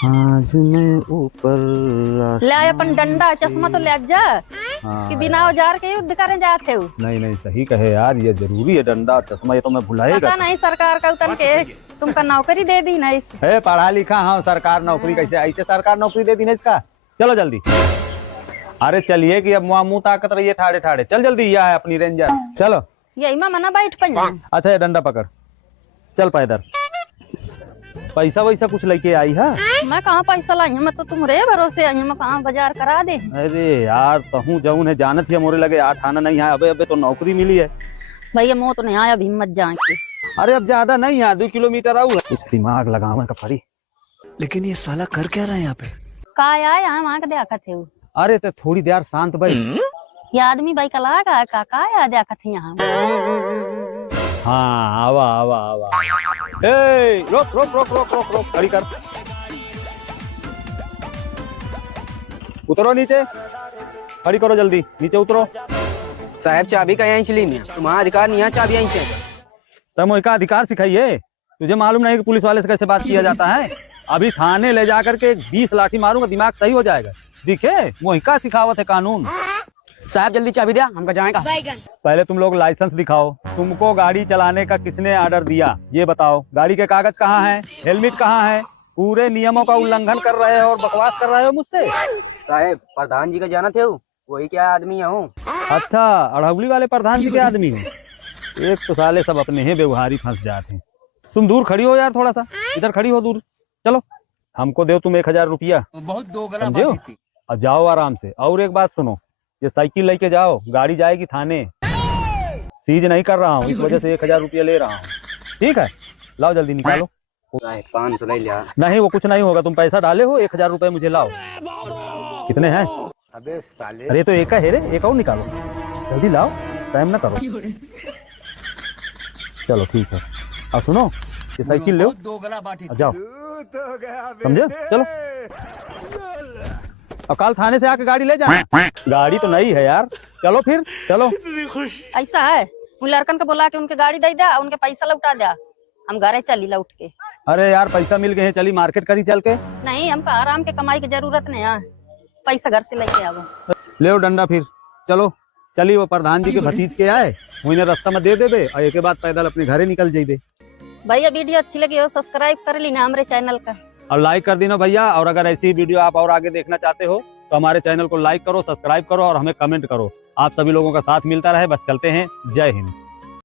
आज मैं ऊपर ले अपन डंडा चश्मा तो ले जा हाँ कि बिना औजार के युद्ध करने जाते हो। नहीं नहीं सही कहे यार, ये जरूरी है डंडा चश्मा, ये तो मैं भुलाएगा। पता नहीं सरकार का उतन के तुमका नौकरी दे दी नहीं। है पढ़ा लिखा हाँ, सरकार नौकरी कैसे ऐसे सरकार नौकरी दे दी ना इसका। चलो जल्दी, अरे चलिए कि अब मुंह ताकत रही है ठाड़े ठाड़े। चल जल्दी, यह है अपनी रेंजर, चलो। यही में मना बैठ पे। अच्छा ये डंडा पकड़, चल पैदल। पैसा वैसा कुछ लेके आई है? मैं कहाँ पैसा लाई हूँ, मैं तो तुम्हारे भरोसे आई हूँ। मैं कहाँ बाजार करा दे। अरे यार कहूँ जाऊँ है जानत ही मोरे लगे 8 आना नहीं है। अबे अबे तो नौकरी मिली है भैया, मोह तो नहीं आया अभी मत जाए के। अरे अब ज्यादा नहीं है, 2 किलोमीटर आऊ है। कुछ दिमाग लगावे का पड़ी। लेकिन ये साला कर क्या रहा है यहाँ पे? का आया यहाँ वहाँ का देखा थे। अरे तो थोड़ी देर शांत भाई। ये आदमी भाई कला का याद देखा थे यहाँ। हाँ आवा आवा आवा। ए रोक रोक रोक रोक रोक रोक, खड़ी कर। उतरो नीचे, खड़ी करो जल्दी, नीचे उतरो। साहब चाबी का यहाँ चली नहीं, तुम्हारा अधिकार नहीं है चाबी यहीं से। तुम का अधिकार सिखाइए, तुझे मालूम नहीं कि पुलिस वाले से कैसे बात किया जाता है। अभी थाने ले जा करके 20 लाठी मारूंगा, दिमाग सही हो जाएगा। दिखे मोहिका सिखावत है कानून। साहब जल्दी चाबी दिया, हमका जाएगा। पहले तुम लोग लाइसेंस दिखाओ। तुमको गाड़ी चलाने का किसने ऑर्डर दिया ये बताओ। गाड़ी के कागज कहाँ हैं, हेलमेट कहाँ है? पूरे नियमों का उल्लंघन कर रहे हो और बकवास कर रहे हो मुझसे। साहब प्रधान जी का जाना थे, वही क्या आदमी है हूँ। अच्छा अड़हुली वाले प्रधान जी के आदमी हो। एक तो साले सब अपने ही व्यवहारी फंस जाते हैं। तुम दूर खड़ी हो यार, थोड़ा सा इधर खड़ी हो दूर। चलो हमको दो तुम 1000 रुपया, बहुत दोगला समझो, और जाओ आराम से। और एक बात सुनो, ये साइकिल लेके जाओ, गाड़ी जाएगी थाने। सीज नहीं कर रहा हूँ, इस वजह से 1000 रुपया ले रहा हूँ, ठीक है? लाओ जल्दी निकालो। 500 ले लिया। नहीं वो कुछ नहीं होगा, तुम पैसा डाले हो, 1000 रुपये मुझे लाओ। कितने हैं? अबे साले, अरे तो एक है रे, एक और निकालो, जल्दी लाओ, टाइम ना करो। चलो ठीक है, अब सुनो, ये साइकिल लो, जाओ, समझे? चलो और कल थाने से आके गाड़ी ले जाना। गाड़ी तो नहीं है यार, चलो फिर चलो। ऐसा है, उन लड़कन को बोला कि उनके गाड़ी दे दे, उनके पैसा लौटा दे, हम घरे चली लौट के। अरे यार पैसा मिल गए हैं, चली मार्केट करी चल के। नहीं हमको आराम के कमाई की जरूरत नहीं है, पैसा घर से लेके आओ। ले डंडा फिर, चलो चली। वो प्रधान जी के भतीज के आए, उन्हें रास्ता में दे दे और एक के बाद पैदल अपने घरे निकल जाइए। भैया वीडियो अच्छी लगी हो सब्सक्राइब कर ली ना हमारे चैनल का, और लाइक कर देना भैया। और अगर ऐसी वीडियो आप और आगे देखना चाहते हो तो हमारे चैनल को लाइक करो, सब्सक्राइब करो और हमें कमेंट करो। आप सभी लोगों का साथ मिलता रहे, बस चलते हैं। जय हिंद।